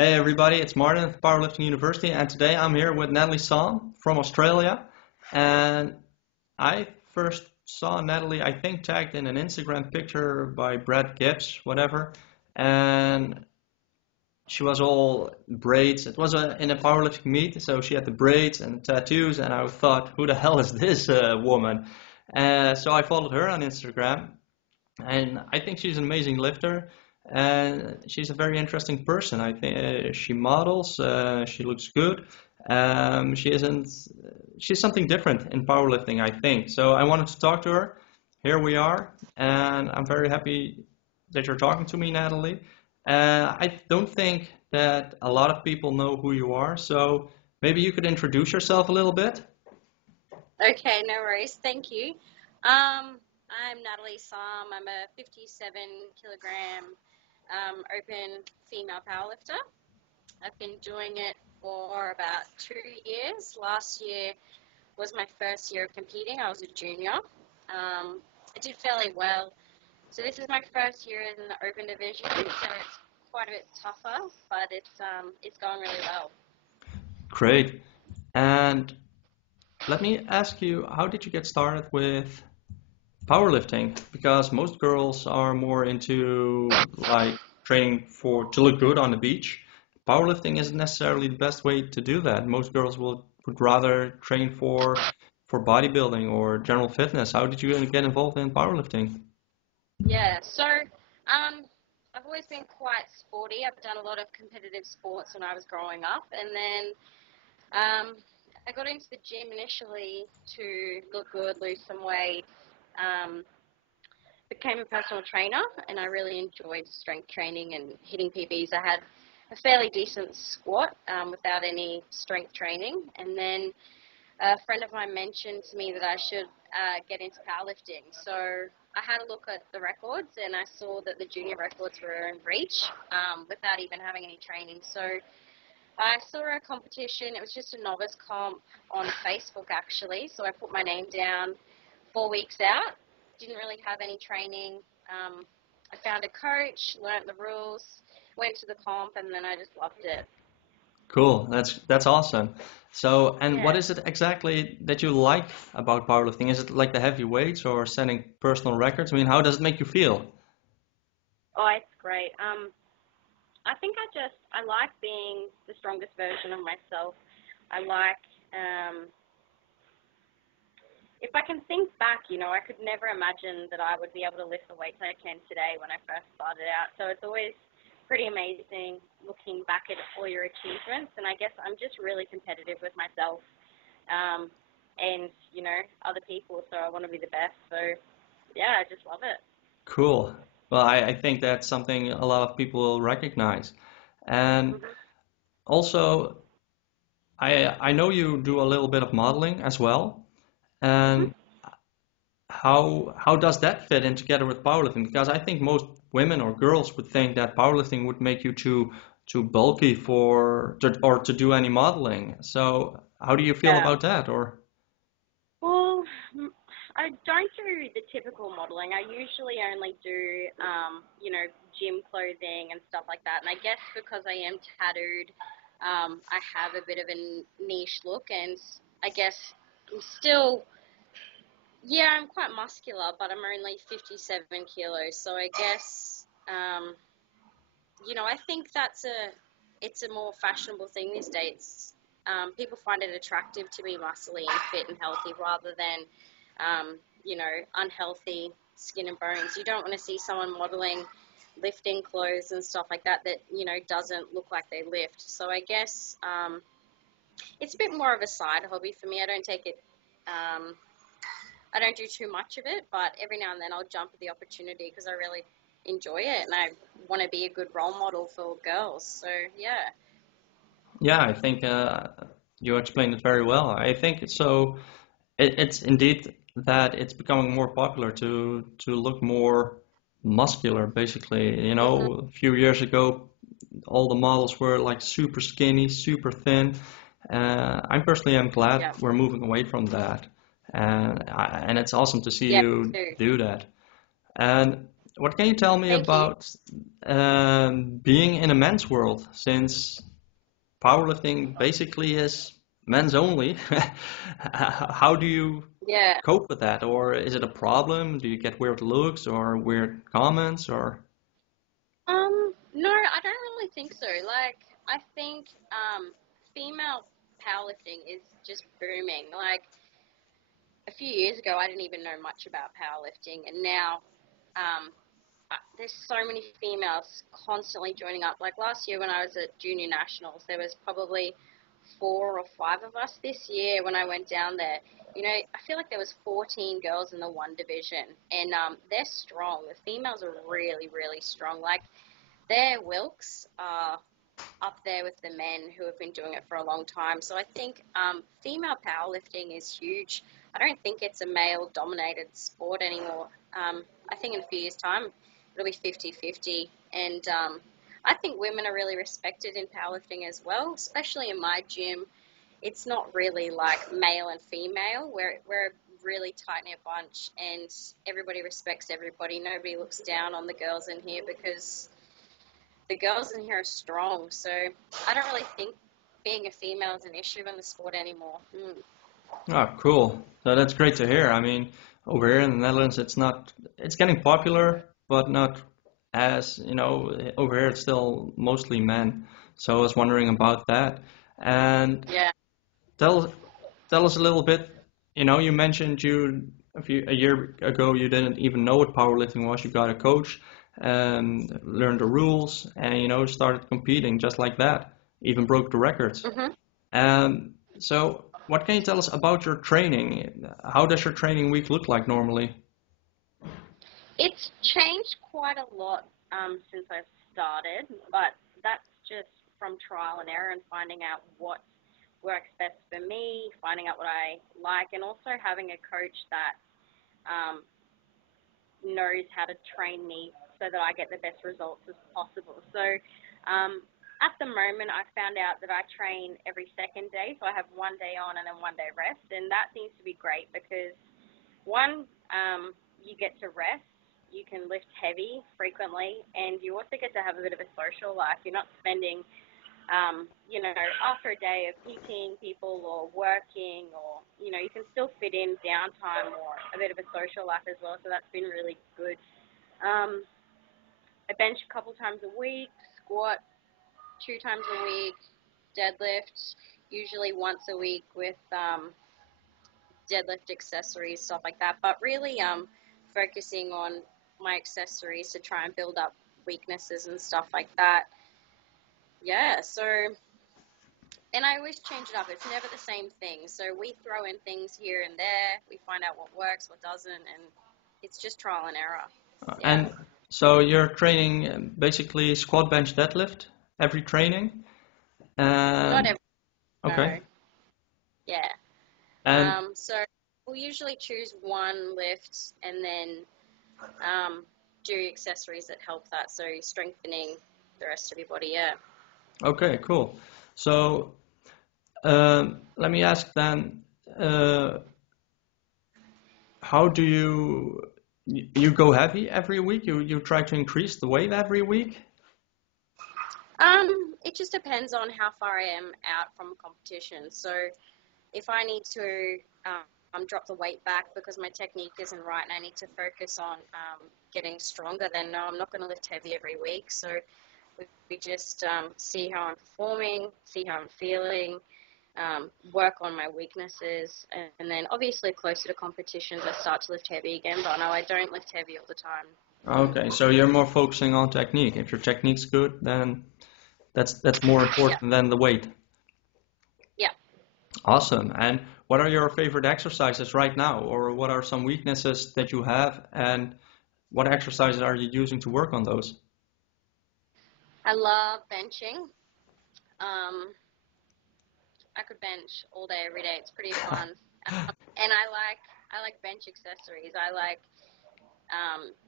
Hey everybody, it's Martin at Powerlifting University, and today I'm here with Natalie Salm from Australia. And I first saw Natalie, I think, tagged in an Instagram picture by Brad Gibbs, whatever, and she was all braids. It was in a powerlifting meet, so she had the braids and the tattoos, and I thought, who the hell is this woman? So I followed her on Instagram, and I think she's an amazing lifter, and she's a very interesting person. I think she models, she looks good. She isn't, she's something different in powerlifting, I think. So I wanted to talk to her. Here we are, and I'm very happy that you're talking to me, Natalie. I don't think that a lot of people know who you are, so maybe you could introduce yourself a little bit. Okay, no worries. Thank you. I'm Natalie Salm. I'm a 57 kilogram open female powerlifter. I've been doing it for about 2 years. Last year was my first year of competing. I was a junior. I did fairly well. So this is my first year in the open division, so it's quite a bit tougher, but it's going really well. Great. And let me ask you, how did you get started with powerlifting? Because most girls are more into like training to look good on the beach. Powerlifting isn't necessarily the best way to do that. Most girls would rather train for bodybuilding or general fitness. How did you get involved in powerlifting? Yeah, so I've always been quite sporty. I've done a lot of competitive sports when I was growing up, and then I got into the gym initially to look good, lose some weight, became a personal trainer, and I really enjoyed strength training and hitting PBs. I had a fairly decent squat without any strength training, and then a friend of mine mentioned to me that I should get into powerlifting. So I had a look at the records, and I saw that the junior records were in reach without even having any training. So I saw a competition. It was just a novice comp on Facebook, actually. So I put my name down 4 weeks out. Didn't really have any training. I found a coach, learnt the rules, went to the comp, and then I just loved it. Cool. That's awesome. So, and what Yeah. is it exactly that you like about powerlifting? Is it like the heavy weights or setting personal records? I mean, how does it make you feel? Oh, it's great. I think I like being the strongest version of myself. I like, if I can think back, I could never imagine that I would be able to lift the weights I can today when I first started out. So it's always pretty amazing looking back at all your achievements. And I guess I'm just really competitive with myself and, other people. So I want to be the best. So, yeah, I just love it. Cool. Well, I think that's something a lot of people will recognize. And Mm-hmm. also, I know you do a little bit of modeling as well. Mm-hmm. And how does that fit in together with powerlifting? Because I think most women or girls would think that powerlifting would make you too bulky or to do any modeling. So how do you feel Yeah. about that? Or Well, I don't do the typical modeling. I usually only do, gym clothing and stuff like that. And I guess because I am tattooed, I have a bit of a niche look. And I guess I'm still, yeah, I'm quite muscular, but I'm only 57 kilos. So I guess, I think it's a more fashionable thing these days. People find it attractive to be muscly and fit and healthy rather than unhealthy skin and bones. You don't want to see someone modeling lifting clothes and stuff like that doesn't look like they lift. So I guess it's a bit more of a side hobby for me. I don't take it, I don't do too much of it, but every now and then I'll jump at the opportunity because I really enjoy it and I want to be a good role model for girls. So yeah. yeah, I think you explained it very well. I think it's indeed that it's becoming more popular to look more muscular, basically. You Mhm. know, a few years ago, all the models were like super skinny, super thin. I personally am glad Yeah. we're moving away from that, and it's awesome to see Yeah. Me you too. do that. And what can you tell me Thank you. about being in a men's world, since powerlifting basically is men's only? How do you Yeah. cope with that, or is it a problem? Do you get weird looks or weird comments, or? No, I don't really think so. Like, I think female powerlifting is just booming. Like, a few years ago, I didn't even know much about powerlifting, and now there's so many females constantly joining up. Like last year when I was at junior nationals, there was probably 4 or 5 of us. This year when I went down there, I feel like there was 14 girls in the one division, and they're strong. The females are really, really strong. Like their Wilks are up there with the men who have been doing it for a long time. So I think female powerlifting is huge. I don't think it's a male-dominated sport anymore. I think in a few years' time, it'll be 50-50. And I think women are really respected in powerlifting as well, especially in my gym. It's not really like male and female. We're a really tight-knit bunch, and everybody respects everybody. Nobody looks down on the girls in here because the girls in here are strong. So I don't really think being a female is an issue in the sport anymore. Oh, cool. So that's great to hear. I mean, over here in the Netherlands, it's getting popular, but not as, over here it's still mostly men. So I was wondering about that. And Yeah. tell tell us a little bit, you mentioned a year ago you didn't even know what powerlifting was. You got a coach and learned the rules and, started competing just like that. Even broke the records. hmm So what can you tell us about your training? How does your training week look like normally? It's changed quite a lot since I've started, but that's just from trial and error and finding out what works best for me, finding out what I like, and also having a coach that um, knows how to train me so that I get the best results as possible. So at the moment, I found out that I train every second day, so I have one day on and then one day rest, and that seems to be great because one, you get to rest, you can lift heavy frequently, and you also get to have a bit of a social life. You're not spending after a day of meeting people or working, or, you can still fit in downtime or a bit of a social life as well, so that's been really good. I bench a couple times a week, squat 2 times a week, deadlift usually once a week with deadlift accessories, stuff like that, but really focusing on my accessories to try and build up weaknesses and stuff like that. Yeah, so, and I always change it up. It's never the same thing. So we throw in things here and there. We find out what works, what doesn't, and it's just trial and error. Yeah. And so you're training basically squat, bench, deadlift every training? Not And every, okay. no. Yeah. And So we'll usually choose one lift and then do accessories that help that. So strengthening the rest of your body, yeah. okay, cool. So let me ask then, uh, how do you go heavy every week? You try to increase the weight every week? It just depends on how far I am out from competition. So if I need to drop the weight back because my technique isn't right and I need to focus on getting stronger, then no, I'm not going to lift heavy every week. So we just see how I'm performing, see how I'm feeling, work on my weaknesses, and then obviously closer to competitions, I start to lift heavy again. But no, I don't lift heavy all the time. Okay, so you're more focusing on technique. If your technique's good, then that's more Yeah, important than the weight. yeah. Awesome. And what are your favorite exercises right now, or what are some weaknesses that you have, and what exercises are you using to work on those? I love benching. I could bench all day, every day. It's pretty fun. And I like bench accessories. I like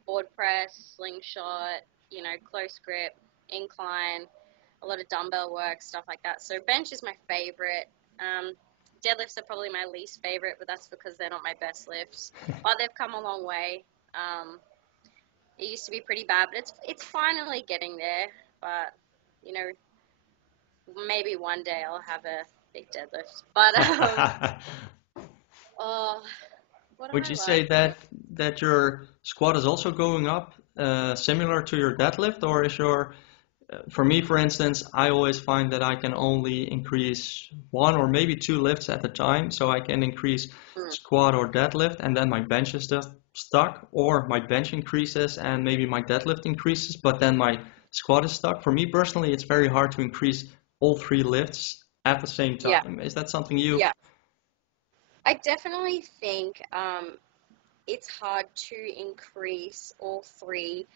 board press, slingshot, close grip, incline, a lot of dumbbell work, stuff like that. So bench is my favorite. Deadlifts are probably my least favorite, but that's because they're not my best lifts. But they've come a long way. It used to be pretty bad, but it's finally getting there. But you know, maybe one day I'll have a big deadlift. But oh, what do Would I you say like? that your squat is also going up, similar to your deadlift, or is your for me, for instance, I always find that I can only increase one or maybe two lifts at a time. So I can increase Mm. squat or deadlift, and then my bench is just stuck, or my bench increases and maybe my deadlift increases, but then my squat is stuck. For me personally, it's very hard to increase all three lifts at the same Yeah, time. Is that something you? yeah. I definitely think it's hard to increase all three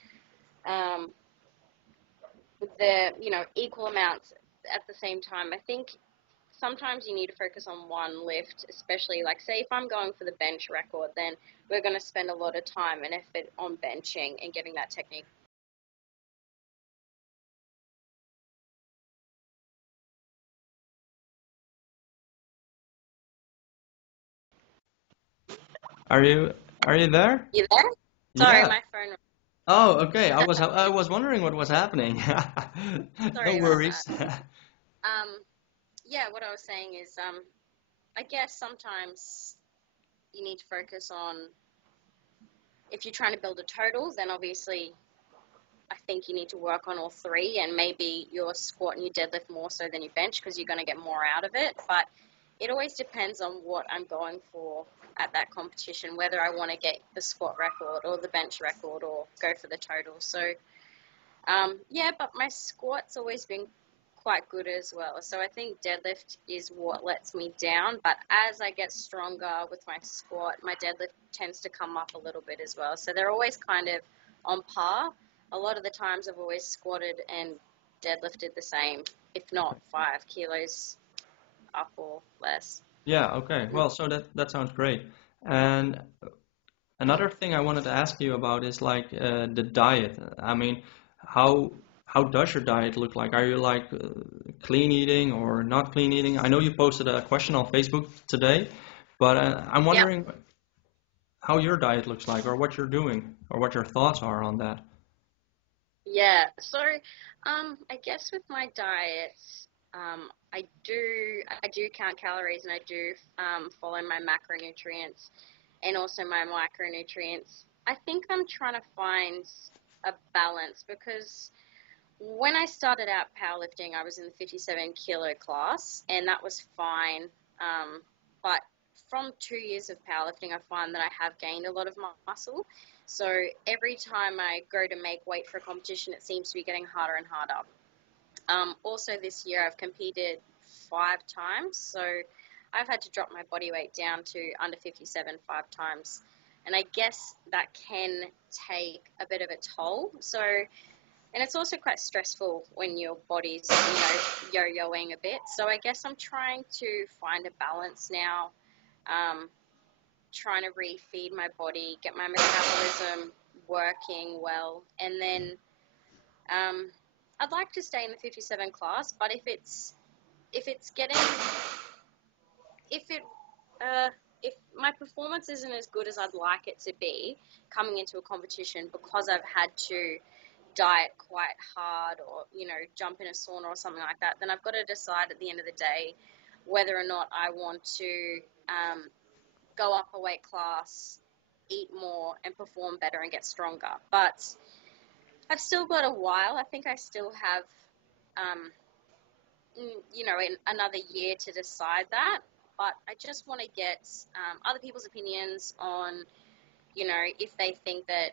um, with the equal amounts at the same time. I think sometimes you need to focus on one lift, especially like say if I'm going for the bench record, then we're going to spend a lot of time and effort on benching and getting that technique. Are you are you there? You there? Sorry, Yeah. my phone. Oh, okay. I was wondering what was happening. No Sorry about that. worries. Um, yeah, what I was saying is, I guess sometimes you need to focus on if you're trying to build a total, then obviously I think you need to work on all three and maybe your squat and your deadlift more so than your bench because you're going to get more out of it. But it always depends on what I'm going for at that competition, whether I want to get the squat record or the bench record or go for the total. So, yeah, but my squat's always been quite good as well. So I think deadlift is what lets me down. But as I get stronger with my squat, my deadlift tends to come up a little bit as well. So they're always kind of on par. A lot of the times I've always squatted and deadlifted the same, if not 5 kilos up or less. Yeah, okay. Mm. Well, so that sounds great. And another thing I wanted to ask you about is like the diet. I mean, how does your diet look like? Are you like clean eating or not clean eating? I know you posted a question on Facebook today, but I'm Yeah. wondering how your diet looks like, or what you're doing, or what your thoughts are on that. Yeah. So, I guess with my diet, I do count calories and I do follow my macronutrients and also my micronutrients. I think I'm trying to find a balance because when I started out powerlifting, I was in the 57 kilo class and that was fine. But from 2 years of powerlifting, I find that I have gained a lot of muscle. So every time I go to make weight for a competition, it seems to be getting harder and harder. Also, this year I've competed 5 times, so I've had to drop my body weight down to under 57 5 times. And I guess that can take a bit of a toll. So, and it's also quite stressful when your body's, yo-yoing a bit. So I guess I'm trying to find a balance now, trying to refeed my body, get my metabolism working well, and then um, I'd like to stay in the 57 class, but if it's getting if it if my performance isn't as good as I'd like it to be coming into a competition because I've had to diet quite hard or jump in a sauna or something like that, then I've got to decide at the end of the day whether or not I want to go up a weight class, eat more, and perform better and get stronger. But I've still got a while. I think I still have um, in another year to decide that. But I just want to get other people's opinions on, if they think that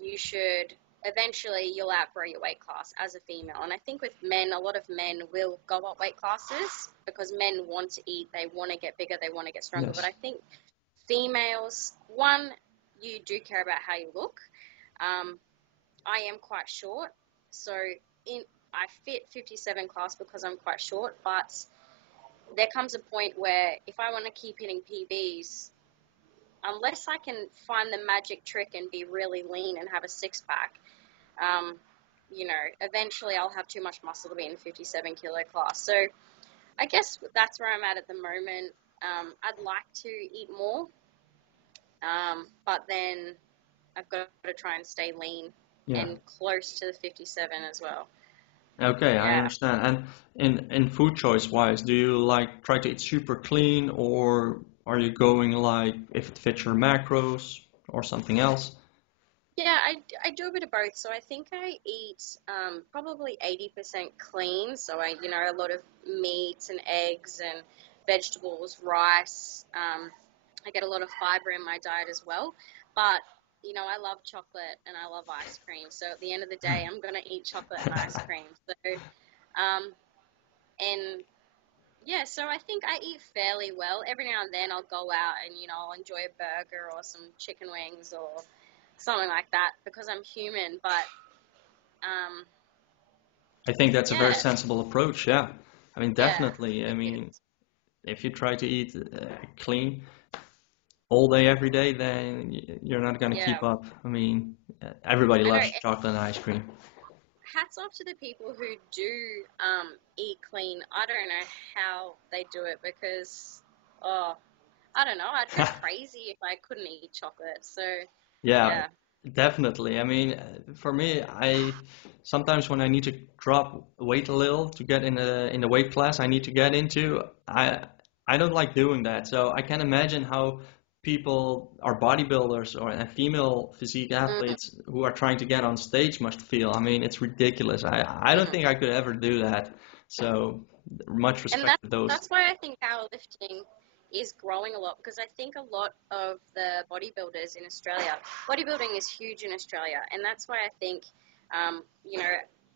you should eventually you'll outgrow your weight class as a female. And I think with men, a lot of men will go up weight classes because men want to eat, they want to get bigger, they want to get stronger. But Yes. I think females, one, you do care about how you look. Um, I am quite short, so in I fit 57 class because I'm quite short, but there comes a point where if I want to keep hitting PBs, unless I can find the magic trick and be really lean and have a six pack, um, eventually I'll have too much muscle to be in the 57 kilo class. So I guess that's where I'm at the moment. I'd like to eat more, but then I've got to try and stay lean Yeah. and close to the 57 as well. Okay, I Yeah. understand. And in food choice wise, do you like try to eat super clean, or are you going like if it fits your macros or something else? Yeah, I do a bit of both. So I think I eat probably 80% clean. So a lot of meats and eggs and vegetables, rice. I get a lot of fiber in my diet as well. But, I love chocolate and I love ice cream. So at the end of the day, I'm going to eat chocolate and ice cream. So, um, and yeah, so I think I eat fairly well. Every now and then I'll go out and, I'll enjoy a burger or some chicken wings or something like that because I'm human. But um, I think that's a very yeah, sensible approach. Yeah, I mean yeah, definitely. I it mean, is. if you try to eat clean all day every day, then you're not going to Yeah, keep up. I mean, everybody I know. loves chocolate and ice cream. Hats off to the people who do eat clean. I don't know how they do it because, oh, I don't know. I'd go crazy if I couldn't eat chocolate. So, Yeah, yeah. definitely. I mean, for me, I sometimes when I need to drop weight a little to get in the weight class I need to get into, I don't like doing that. So I can imagine how people are bodybuilders or and female physique Mm, athletes who are trying to get on stage must feel. I mean, it's ridiculous. I don't mm. think I could ever do that. So much And respect to those. that's why I think powerlifting is growing a lot because I think a lot of the bodybuilders in Australia, bodybuilding is huge in Australia, and that's why I think, um, you know,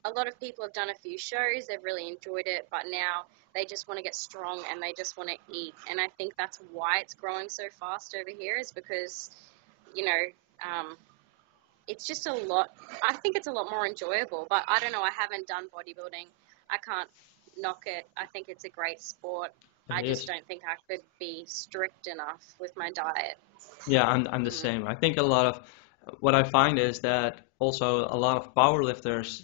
a lot of people have done a few shows, they've really enjoyed it, but now they just want to get strong and they just want to eat, and I think that's why it's growing so fast over here is because, you know, um, it's just a lot. I think it's a lot more enjoyable, but I don't know. I haven't done bodybuilding. I can't knock it. I think it's a great sport. It I just is. don't think I could be strict enough with my diet. Yeah, I'm the Mm. same. I think a lot of what I find is that also a lot of powerlifters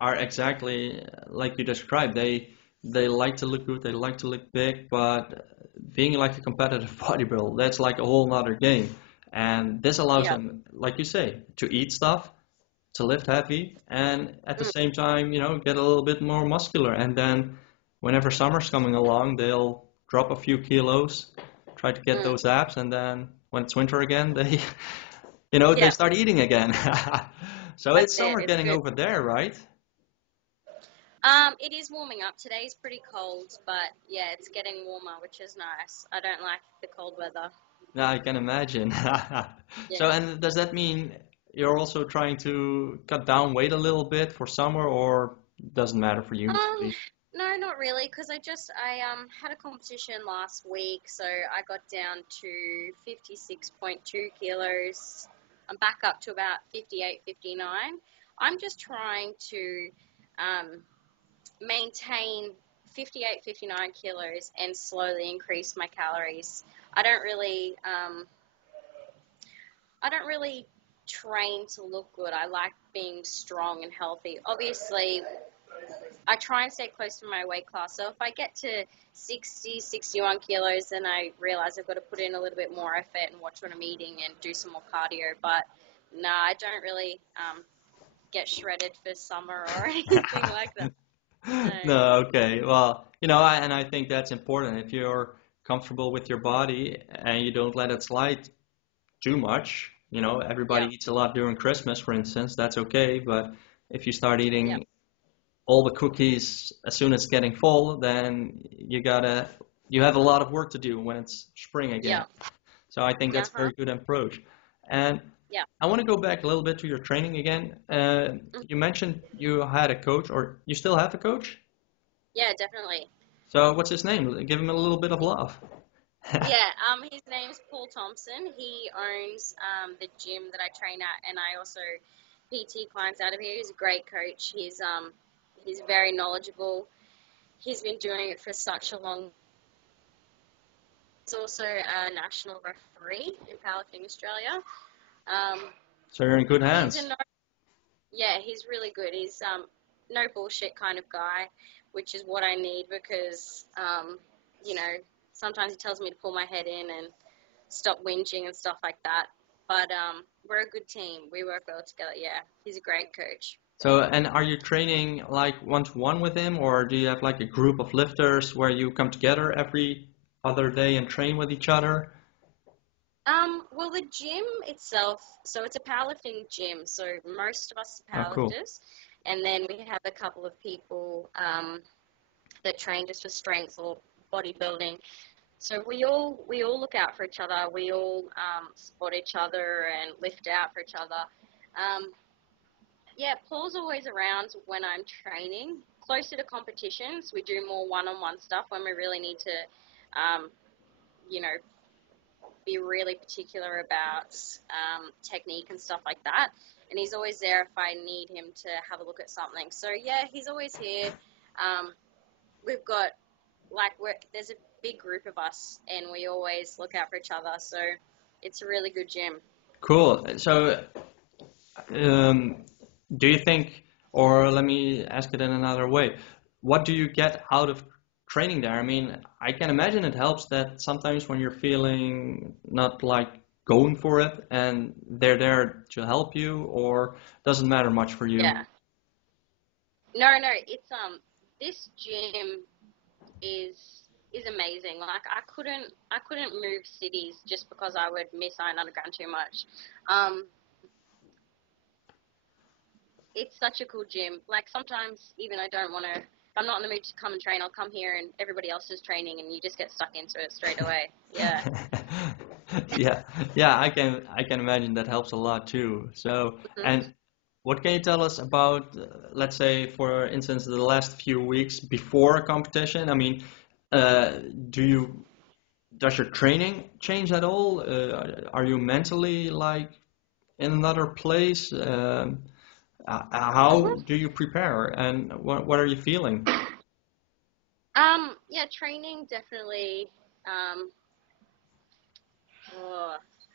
are exactly like you described. They like to look good, they like to look big, but being like a competitive bodybuilder, that's like a whole nother game. And this allows Yeah. them, like you say, to eat stuff, to lift heavy, and at the Mm. same time, get a little bit more muscular. And then whenever summer's coming along, they'll drop a few kilos, try to get Mm. those abs, and then when it's winter again, they, they Yeah. start eating again. So That's it's it. summer It's getting good. over there, right? It is warming up. Today's pretty cold, but yeah, it's getting warmer, which is nice. I don't like the cold weather. Yeah, I can imagine. So, Yeah. and does that mean you're also trying to cut down weight a little bit for summer, or doesn't matter for you Um, really? no, not really, because I had a competition last week, so I got down to 56.2 kilos. I'm back up to about 58, 59. I'm just trying to um, maintain 58, 59 kilos and slowly increase my calories. I don't really um, I don't really train to look good. I like being strong and healthy. Obviously, I try and stay close to my weight class. So if I get to 60, 61 kilos, then I realize I've got to put in a little bit more effort and watch what I'm eating and do some more cardio. But no, I don't really get shredded for summer or anything like that. No. No, okay. Well, and I think that's important. If you're comfortable with your body and you don't let it slide too much, everybody Yeah, eats a lot during Christmas, for instance, that's okay. But if you start yeah, eating all the cookies as soon as it's getting fall, then you have a lot of work to do when it's spring again. yeah, So I think that's a uh-huh, very good approach. And yeah, I want to go back a little bit to your training again. mm, You mentioned you had a coach, or you still have a coach? yeah, definitely. So what's his name? Give him a little bit of love. Yeah, his name's Paul Thompson. He owns the gym that I train at, and I also PT clients out of here. He's a great coach. He's very knowledgeable. He's been doing it for such a long. He's also a national referee in Powerlifting Australia. Um, So you're in good he's a hands. no, yeah, he's really good. He's no bullshit kind of guy, which is what I need because you know sometimes he tells me to pull my head in and stop whinging and stuff like that. But we're a good team. We work well together. Yeah, he's a great coach. So, and are you training like one-to-one with him, or do you have like a group of lifters where you come together every other day and train with each other? Well, the gym itself, so it's a powerlifting gym. So most of us Oh, are cool. powerlifters, and then we have a couple of people that train just for strength or bodybuilding. So we all look out for each other. We all support each other and lift out for each other. Yeah, Paul's always around when I'm training. Closer to competitions, we do more one-on-one stuff when we really need to, you know, be really particular about technique and stuff like that. And he's always there if I need him to have a look at something. So yeah, he's always here. We've got there's a big group of us, and we always look out for each other. So it's a really good gym. Cool. So, do you think, or let me ask it in another way, what do you get out of training there? I mean, I can imagine it helps that sometimes when you're feeling not like going for it and they're there to help you, or doesn't matter much for you? Yeah. No, it's this gym is amazing. Like I couldn't move cities just because I would miss Iron Underground too much. It's such a cool gym. Like sometimes even I don't want to. If I'm not in the mood to come and train, I'll come here and everybody else is training, and you just get stuck into it straight away. Yeah. Yeah, I can imagine that helps a lot too. So, and what can you tell us about, let's say, for instance, the last few weeks before a competition? I mean, does your training change at all? Are you mentally like in another place? How do you prepare, and what are you feeling? Yeah, training definitely.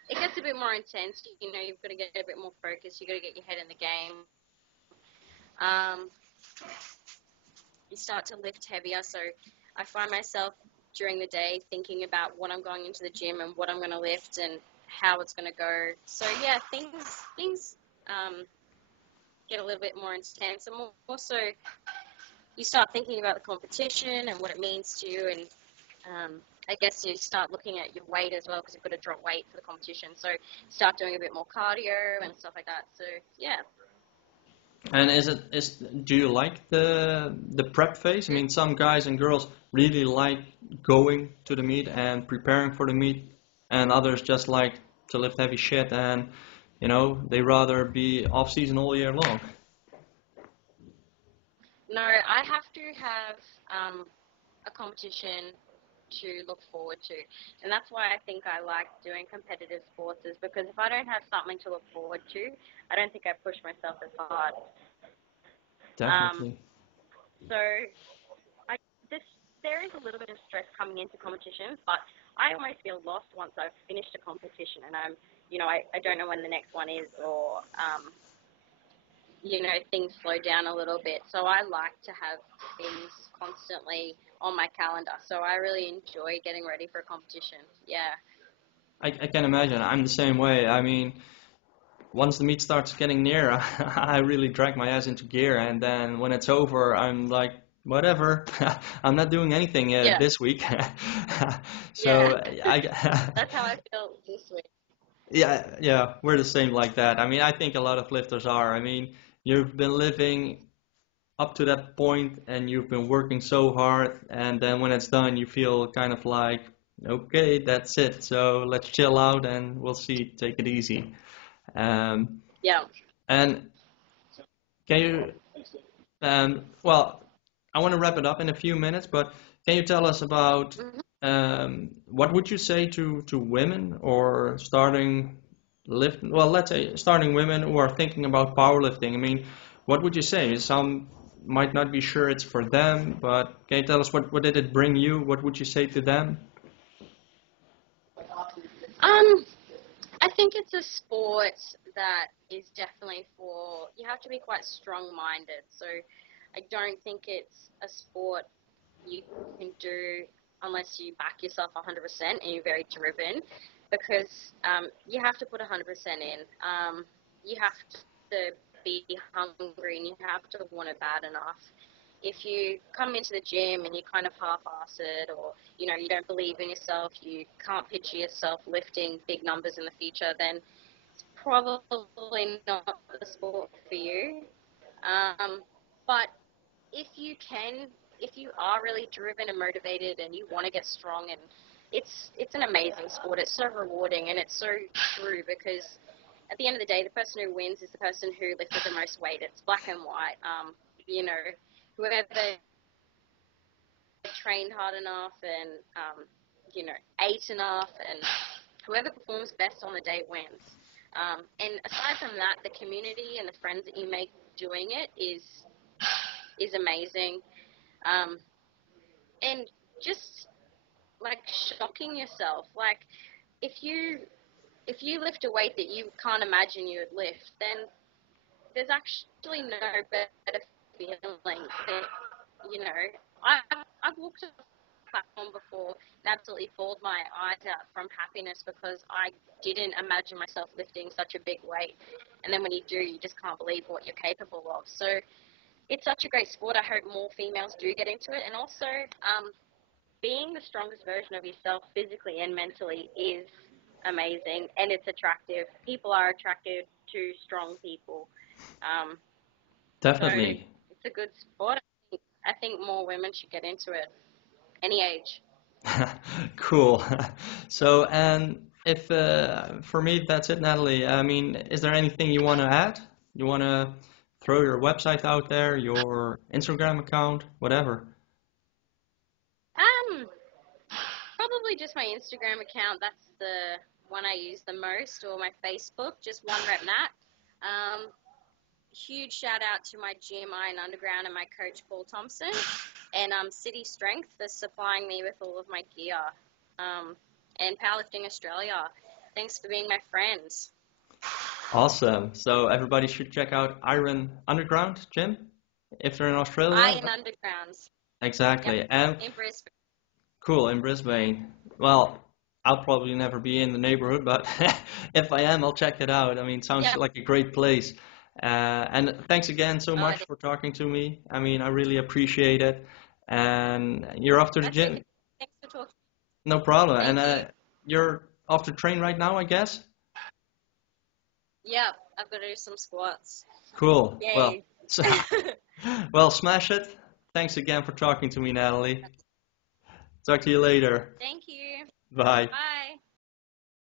It gets a bit more intense. You know, you've got to get a bit more focused. You've got to get your head in the game. You start to lift heavier. So I find myself during the day thinking about what I'm going into the gym and what I'm going to lift and how it's going to go. So yeah, things get a little bit more intense, and also you start thinking about the competition and what it means to you, and I guess you start looking at your weight as well because you've got to drop weight for the competition. So start doing a bit more cardio and stuff like that. So yeah. And do you like the prep phase? I mean, some guys and girls really like going to the meet and preparing for the meet, and others just like to lift heavy shit and, they rather be off season all year long. No, I have to have a competition to look forward to, and that's why I think I like doing competitive sports, is because if I don't have something to look forward to, I don't think I push myself as hard. Definitely. So there is a little bit of stress coming into competitions, but I almost feel lost once I've finished a competition and I don't know when the next one is, or things slow down a little bit. So I like to have things constantly on my calendar. So I really enjoy getting ready for a competition. Yeah. I can imagine. I'm the same way. I mean, once the meet starts getting near, I really drag my ass into gear, and then when it's over, I'm like, whatever, I'm not doing anything this week. So That's how I feel this week. yeah, we're the same like that. I mean, I think a lot of lifters are. I mean, you've been living up to that point, and you've been working so hard, and then when it's done, you feel kind of like, okay, that's it. So let's chill out, and we'll see. Take it easy. Yeah. And can you, well, I want to wrap it up in a few minutes, but can you tell us about what would you say to women or let's say starting women who are thinking about powerlifting? I mean, what would you say? Some might not be sure it's for them, but can you tell us what did it bring you? What would you say to them? I think it's a sport that is definitely you have to be quite strong-minded. So I don't think it's a sport you can do unless you back yourself 100% and you're very driven. because you have to put 100% in. You have to be hungry and you have to want it bad enough. If you come into the gym and you kind of half-ass it, or you don't believe in yourself, you can't picture yourself lifting big numbers in the future, then it's probably not the sport for you. But if you are really driven and motivated and you want to get strong, and it's an amazing sport. It's so rewarding, and it's so true, because at the end of the day, the person who wins is the person who lifted the most weight. It's black and white. Whoever trained hard enough and ate enough, and whoever performs best on the day wins. And aside from that, the community and the friends that you make doing it is amazing. And just like shocking yourself. Like if you lift a weight that you can't imagine you would lift, then there's actually no better feeling that, I've walked on a platform before and absolutely bawled my eyes out from happiness because I didn't imagine myself lifting such a big weight. And then when you do, you just can't believe what you're capable of. So it's such a great sport. I hope more females do get into it. And also, being the strongest version of yourself physically and mentally is amazing, and it's attractive. People are attracted to strong people. Definitely. So it's a good sport. I think more women should get into it, any age. Cool. So, and if for me that's it, Natalie. I mean, is there anything you want to add? You want to throw your website out there, your Instagram account, whatever? Probably just my Instagram account. That's the one I use the most, or my Facebook, just One Rep Nat. Huge shout out to my gym, Iron Underground, and my coach, Paul Thompson, and City Strength for supplying me with all of my gear, and Powerlifting Australia. Thanks for being my friends. Awesome. So everybody should check out Iron Underground gym if they're in Australia. Iron Underground. Exactly. Yep. And in Brisbane. Cool, in Brisbane. Well, I'll probably never be in the neighborhood, but if I am, I'll check it out. I mean, it sounds like a great place. And thanks again so much for talking to me. I mean, I really appreciate it. And you're off to the gym. Thanks for talking. No problem. Thank and you. You're off to train right now, I guess? Yeah, I've got to do some squats. Cool. Yay. Well, smash it. Thanks again for talking to me, Natalie. Talk to you later. Thank you. Bye. Bye.